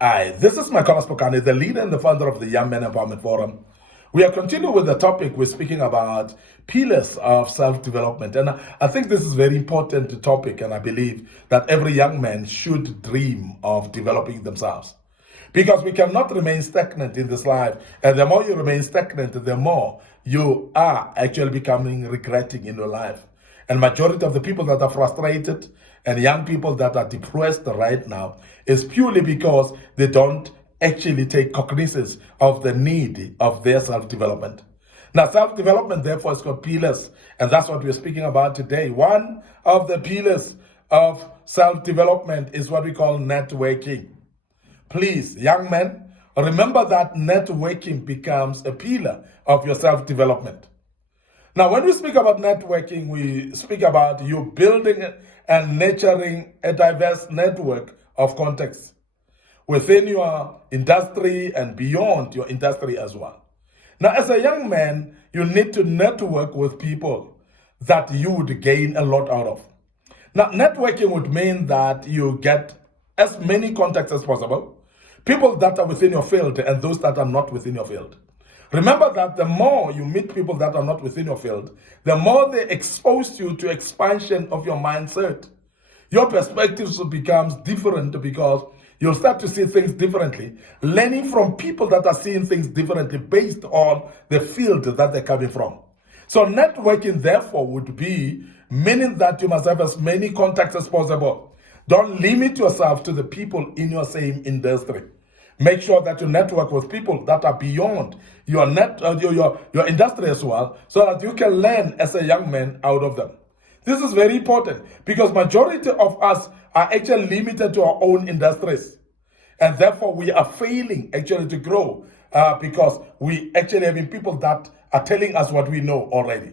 Hi, this is Micornus Phokane, the leader and the founder of the Young Men Empowerment Forum. We are continuing with the topic. We're speaking about pillars of self-development. And I think this is a very important topic, and I believe that every young man should dream of developing themselves. Because we cannot remain stagnant in this life. And the more you remain stagnant, the more you are actually becoming regretting in your life. And majority of the people that are frustrated and young people that are depressed right now is purely because they don't actually take cognizance of the need of their self-development. Now, self-development, therefore, is got pillars, and that's what we're speaking about today. One of the pillars of self-development is what we call networking. Please, young men, remember that networking becomes a pillar of your self-development. Now, when we speak about networking, we speak about you building and nurturing a diverse network of contacts within your industry and beyond your industry as well. Now, as a young man, you need to network with people that you would gain a lot out of. Now, networking would mean that you get as many contacts as possible, people that are within your field and those that are not within your field. Remember that the more you meet people that are not within your field, the more they expose you to expansion of your mindset. Your perspectives becomes different because you'll start to see things differently, learning from people that are seeing things differently based on the field that they're coming from. So networking, therefore, would be meaning that you must have as many contacts as possible. Don't limit yourself to the people in your same industry. Make sure that you network with people that are beyond your industry as well, so that you can learn as a young man out of them. This is very important because majority of us are actually limited to our own industries. And therefore we are failing actually to grow because we actually having people that are telling us what we know already.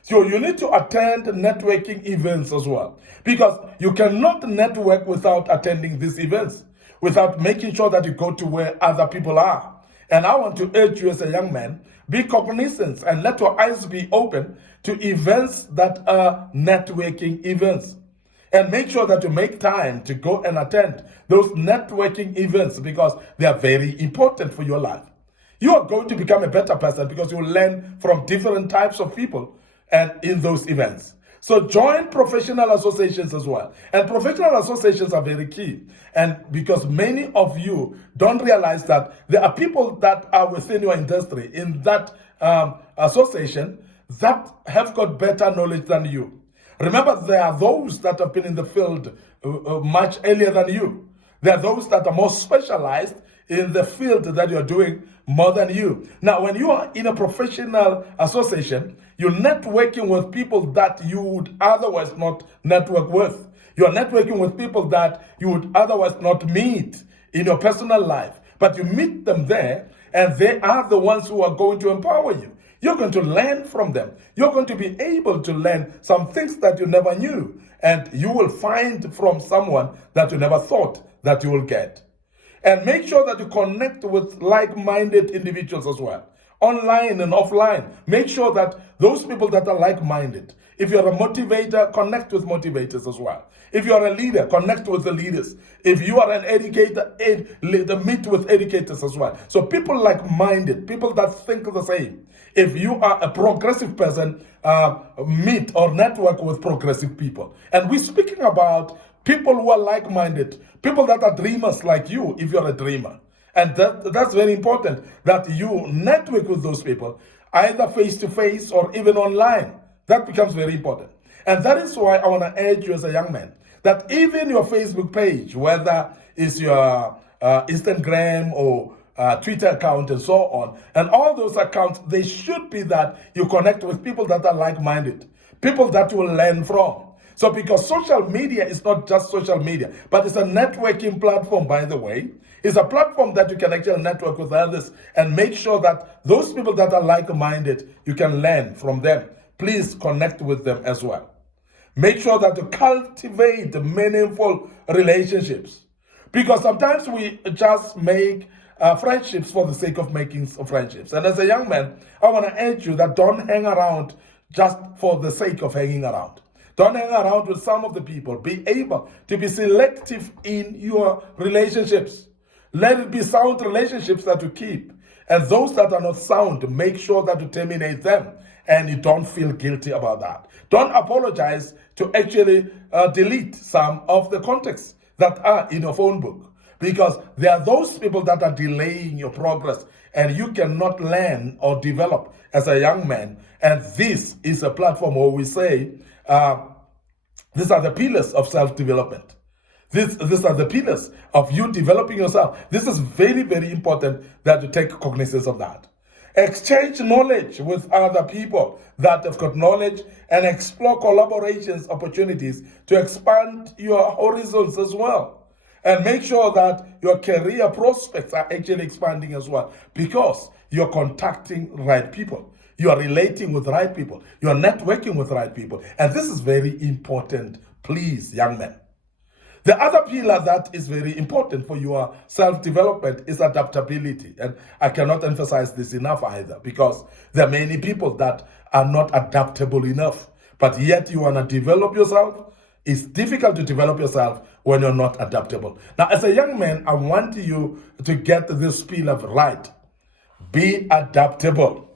So you need to attend networking events as well, because you cannot network without attending these events, without making sure that you go to where other people are. And I want to urge you as a young man, be cognizant and let your eyes be open to events that are networking events. And make sure that you make time to go and attend those networking events because they are very important for your life. You are going to become a better person because you learn from different types of people and in those events. So join professional associations as well. And professional associations are very key. And because many of you don't realize that there are people that are within your industry in that association that have got better knowledge than you. Remember, there are those that have been in the field much earlier than you. There are those that are more specialized in the field that you're doing more than you. Now, when you are in a professional association, you're networking with people that you would otherwise not network with. You're networking with people that you would otherwise not meet in your personal life. But you meet them there, and they are the ones who are going to empower you. You're going to learn from them. You're going to be able to learn some things that you never knew. And you will find from someone that you never thought that you will get. And make sure that you connect with like-minded individuals as well, online and offline. Make sure that those people that are like-minded, if you're a motivator, connect with motivators as well. If you're a leader, connect with the leaders. If you are an educator, meet with educators as well. So people like-minded, people that think the same. If you are a progressive person, meet or network with progressive people. And we're speaking about people who are like-minded, people that are dreamers like you, if you're a dreamer. And that's very important, that you network with those people, either face-to-face or even online. That becomes very important. And that is why I want to urge you as a young man, that even your Facebook page, whether it's your Instagram or Twitter account and so on, and all those accounts, they should be that you connect with people that are like-minded, people that you will learn from. So because social media is not just social media, but it's a networking platform, by the way. It's a platform that you can actually network with others and make sure that those people that are like-minded, you can learn from them. Please connect with them as well. Make sure that you cultivate meaningful relationships. Because sometimes we just make friendships for the sake of making friendships. And as a young man, I want to urge you that don't hang around just for the sake of hanging around. Don't hang around with some of the people. Be able to be selective in your relationships. Let it be sound relationships that you keep. And those that are not sound, make sure that you terminate them. And you don't feel guilty about that. Don't apologize to actually delete some of the contacts that are in your phone book. Because there are those people that are delaying your progress, and you cannot learn or develop as a young man. And this is a platform where we say, these are the pillars of self-development. These are the pillars of you developing yourself. This is very, very important that you take cognizance of that. Exchange knowledge with other people that have got knowledge, and explore collaborations opportunities to expand your horizons as well. And make sure that your career prospects are actually expanding as well, because you're contacting right people. You are relating with right people. You are networking with right people. And this is very important, please, young men. The other pillar that is very important for your self-development is adaptability. And I cannot emphasize this enough either, because there are many people that are not adaptable enough, but yet you want to develop yourself. It's difficult to develop yourself when you're not adaptable. Now, as a young man, I want you to get this pillar right. Be adaptable.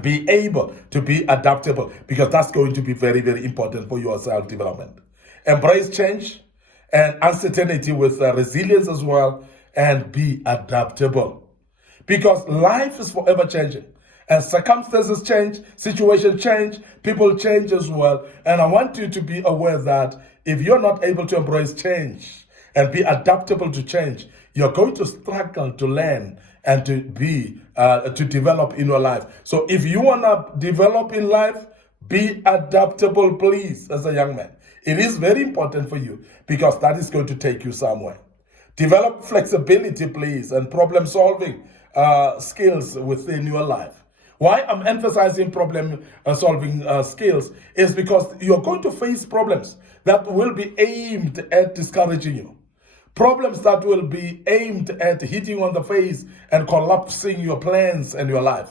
Be able to be adaptable, because that's going to be very, very important for your self-development. Embrace change and uncertainty with resilience as well, and be adaptable. Because life is forever changing, and circumstances change, situations change, people change as well. And I want you to be aware that if you're not able to embrace change and be adaptable to change, you're going to struggle to learn and to be to develop in your life. So if you want to develop in life, be adaptable, please, as a young man. It is very important for you, because that is going to take you somewhere. Develop flexibility, please, and problem solving skills within your life. Why I'm emphasizing problem solving skills is because you're going to face problems that will be aimed at discouraging you. Problems that will be aimed at hitting you on the face and collapsing your plans and your life.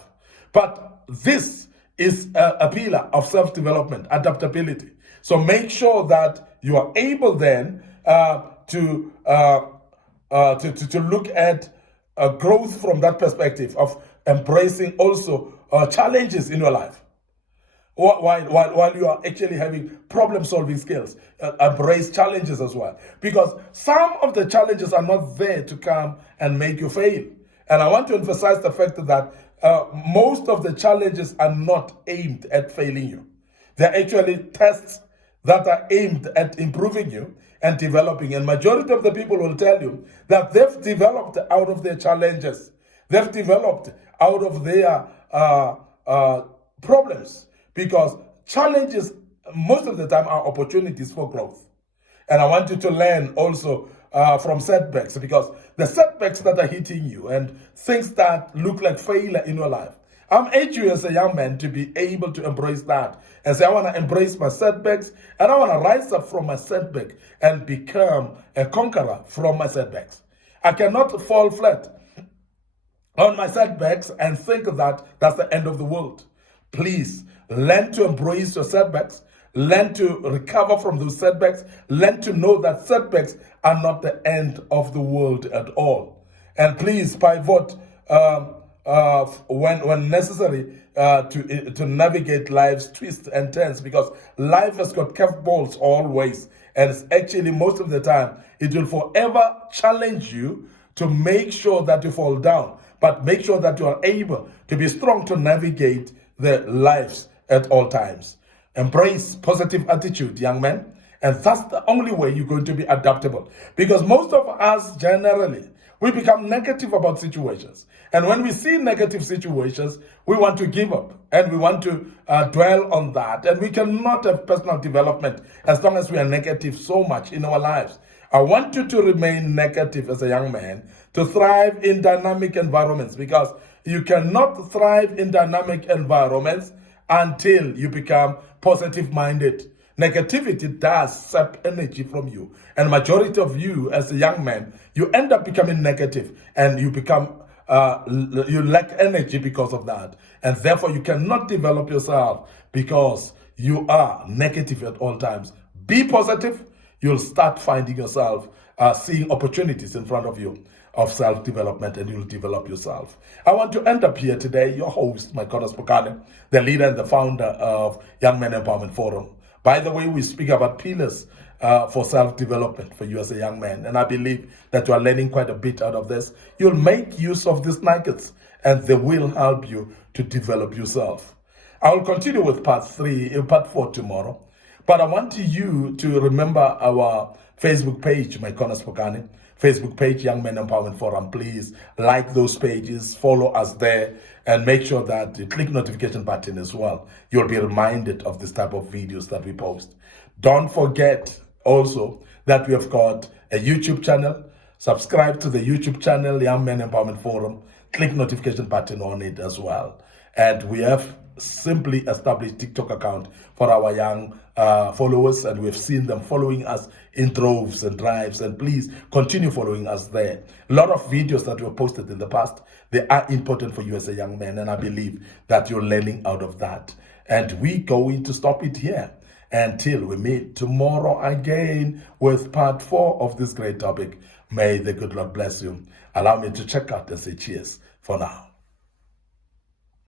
But this is a pillar of self-development, adaptability. So make sure that you are able then to look at growth from that perspective of embracing also challenges in your life. While you are actually having problem-solving skills, embrace challenges as well. Because some of the challenges are not there to come and make you fail. And I want to emphasize the fact that most of the challenges are not aimed at failing you. They're actually tests that are aimed at improving you and developing. And majority of the people will tell you that they've developed out of their challenges. They've developed out of their problems, because challenges most of the time are opportunities for growth. And I want you to learn also from setbacks, because the setbacks that are hitting you and things that look like failure in your life, I'm urging you as a young man to be able to embrace that and say, I want to embrace my setbacks, and I want to rise up from my setback and become a conqueror from my setbacks. I cannot fall flat on my setbacks and think that that's the end of the world. Please learn to embrace your setbacks, learn to recover from those setbacks, learn to know that setbacks are not the end of the world at all. And please pivot when necessary to navigate life's twists and turns, because life has got curveballs always, and it's actually most of the time it will forever challenge you to make sure that you fall down, but make sure that you are able to be strong to navigate the lives at all times. Embrace positive attitude, young man, and that's the only way you're going to be adaptable, because most of us generally we become negative about situations. And when we see negative situations, we want to give up and we want to dwell on that. And we cannot have personal development as long as we are negative so much in our lives. I want you to remain negative as a young man, to thrive in dynamic environments, because you cannot thrive in dynamic environments until you become positive-minded. Negativity does sap energy from you. And majority of you as a young man, you end up becoming negative, and you become, you lack energy because of that. And therefore you cannot develop yourself because you are negative at all times. Be positive. You'll start finding yourself seeing opportunities in front of you of self-development, and you'll develop yourself. I want to end up here today, your host, Micornus Phokane, the leader and the founder of Young Men Empowerment Forum. By the way, we speak about pillars for self-development for you as a young man, and I believe that you are learning quite a bit out of this. You'll make use of these nuggets, and they will help you to develop yourself. I will continue with part 4 tomorrow, but I want you to remember our Facebook page, Micornus Phokane, Facebook page, Young Men Empowerment Forum. Please like those pages, follow us there, and make sure that you click notification button as well. You'll be reminded of this type of videos that we post. Don't forget also that we have got a YouTube channel. Subscribe to the YouTube channel, Young Men Empowerment Forum. Click notification button on it as well. And we have simply established TikTok account for our young followers, and we've seen them following us in droves and drives, and please continue following us there. A lot of videos that were posted in the past, they are important for you as a young man, and I believe that you're learning out of that. And we're going to stop it here until we meet tomorrow again with part 4 of this great topic. May the good Lord bless you. Allow me to check out and say cheers for now.